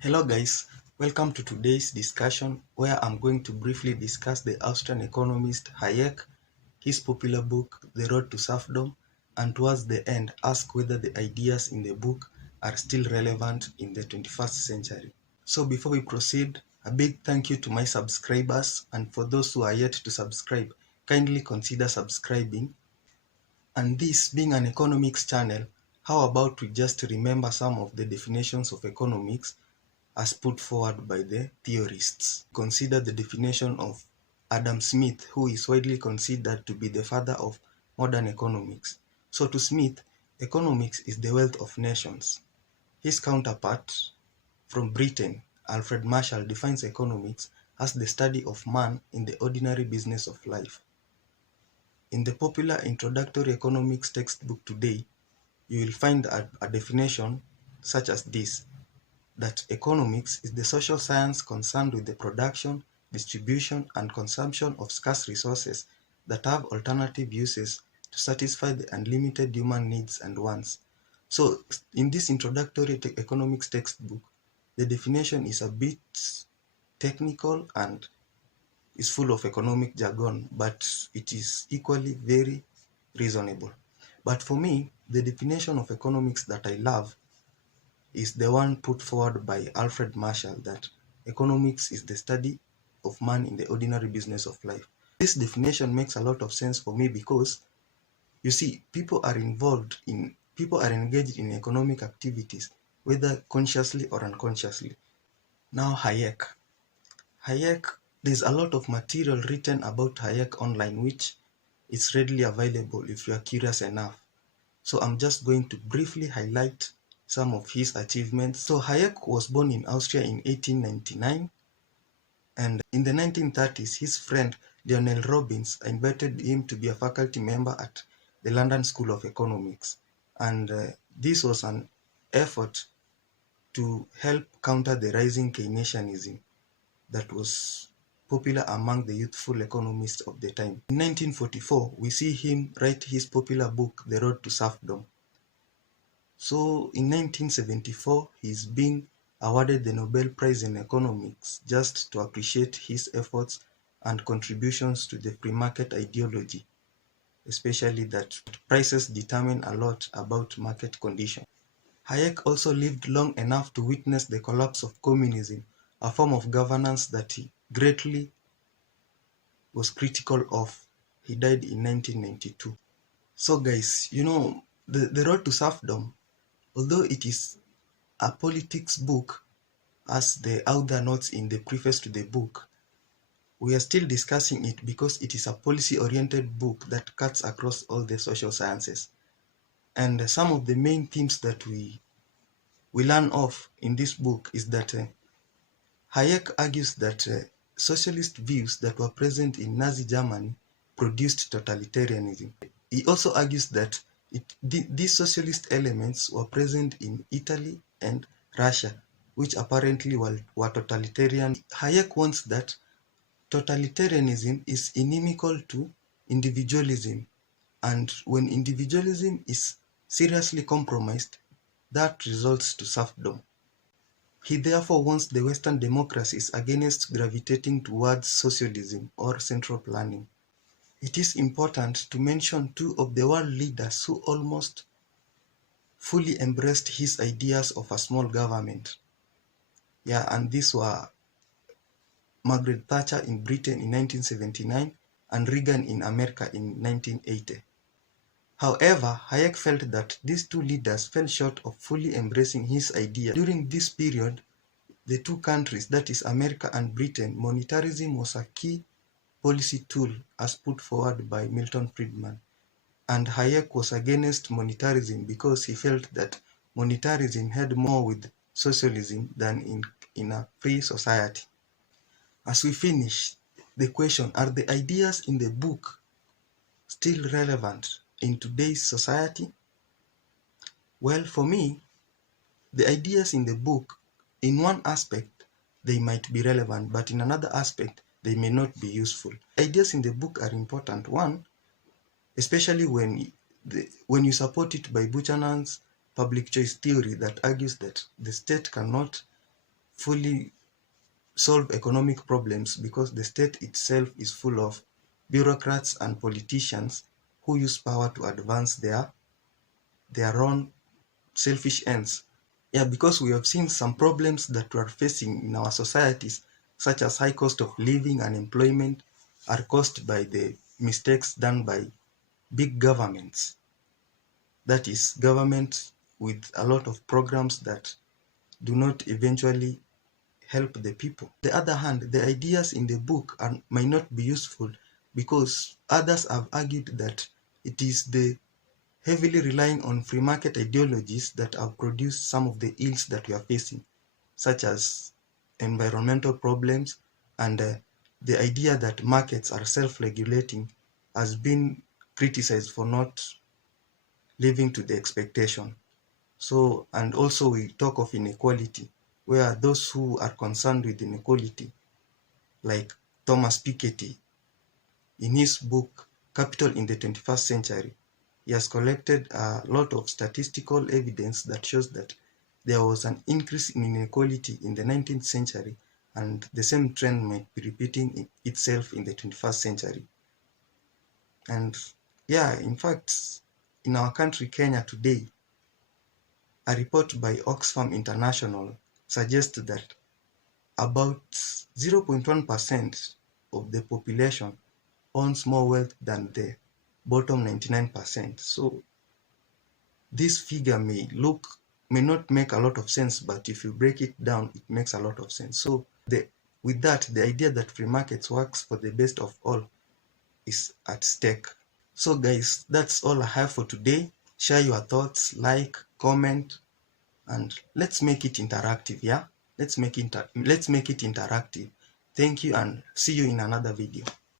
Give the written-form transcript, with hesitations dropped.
Hello guys, welcome to today's discussion where I'm going to briefly discuss the Austrian economist Hayek, his popular book The Road to Serfdom, and towards the end ask whether the ideas in the book are still relevant in the 21st century. So before we proceed, a big thank you to my subscribers, and for those who are yet to subscribe, kindly consider subscribing. And this being an economics channel, how about we just remember some of the definitions of economics as put forward by the theorists. Consider the definition of Adam Smith, who is widely considered to be the father of modern economics. So to Smith, economics is the wealth of nations. His counterpart from Britain, Alfred Marshall, defines economics as the study of man in the ordinary business of life. In the popular introductory economics textbook today, you will find a definition such as this: that economics is the social science concerned with the production, distribution, and consumption of scarce resources that have alternative uses to satisfy the unlimited human needs and wants. So, in this introductory economics textbook, the definition is a bit technical and is full of economic jargon, but it is equally very reasonable. But for me, the definition of economics that I love is the one put forward by Alfred Marshall, that economics is the study of man in the ordinary business of life. This definition makes a lot of sense for me because, you see, people are engaged in economic activities, whether consciously or unconsciously. Now Hayek, there's a lot of material written about Hayek online, which is readily available if you are curious enough. So I'm just going to briefly highlight some of his achievements. So Hayek was born in Austria in 1899, and in the 1930s, his friend Lionel Robbins invited him to be a faculty member at the London School of Economics. And this was an effort to help counter the rising Keynesianism that was popular among the youthful economists of the time. In 1944, we see him write his popular book, The Road to Serfdom. So in 1974, he's been awarded the Nobel Prize in Economics just to appreciate his efforts and contributions to the free market ideology, especially that prices determine a lot about market conditions. Hayek also lived long enough to witness the collapse of communism, a form of governance that he greatly was critical of. He died in 1992. So guys, the Road to Serfdom, although it is a politics book, as the author notes in the preface to the book, we are still discussing it because it is a policy-oriented book that cuts across all the social sciences. And some of the main themes that we learn of in this book is that Hayek argues that socialist views that were present in Nazi Germany produced totalitarianism. He also argues that these socialist elements were present in Italy and Russia, which apparently were totalitarian. Hayek warns that totalitarianism is inimical to individualism, and when individualism is seriously compromised, that results to serfdom. He therefore warns the Western democracies against gravitating towards socialism or central planning. It is important to mention two of the world leaders who almost fully embraced his ideas of a small government. And these were Margaret Thatcher in Britain in 1979 and Reagan in America in 1980. However, Hayek felt that these two leaders fell short of fully embracing his idea. During this period, the two countries, that is America and Britain, monetarism was a key policy tool as put forward by Milton Friedman. And Hayek was against monetarism because he felt that monetarism had more with socialism than in a free society. As we finish the question, are the ideas in the book still relevant in today's society? Well, for me, the ideas in the book, in one aspect, they might be relevant, but in another aspect, they may not be useful. Ideas in the book are important. One, especially when you support it by Buchanan's public choice theory that argues that the state cannot fully solve economic problems because the state itself is full of bureaucrats and politicians who use power to advance their own selfish ends. Yeah, because we have seen some problems that we are facing in our societies, such as high cost of living and employment, are caused by the mistakes done by big governments. That is, government with a lot of programs that do not eventually help the people. On the other hand, the ideas in the book might not be useful because others have argued that it is the heavily relying on free market ideologies that have produced some of the ills that we are facing, such as environmental problems and the idea that markets are self-regulating has been criticized for not living to the expectation. So, and also we talk of inequality, where those who are concerned with inequality, like Thomas Piketty, in his book Capital in the 21st Century, he has collected a lot of statistical evidence that shows that there was an increase in inequality in the 19th century, and the same trend might be repeating itself in the 21st century. And yeah, in fact, in our country, Kenya, today, a report by Oxfam International suggests that about 0.1% of the population owns more wealth than the bottom 99%. So this figure may not make a lot of sense, but if you break it down, it makes a lot of sense. So with that, the idea that free markets works for the best of all is at stake. So guys, that's all I have for today. Share your thoughts, like, comment, and let's make it interactive. Yeah, let's make it interactive. Thank you, and see you in another video.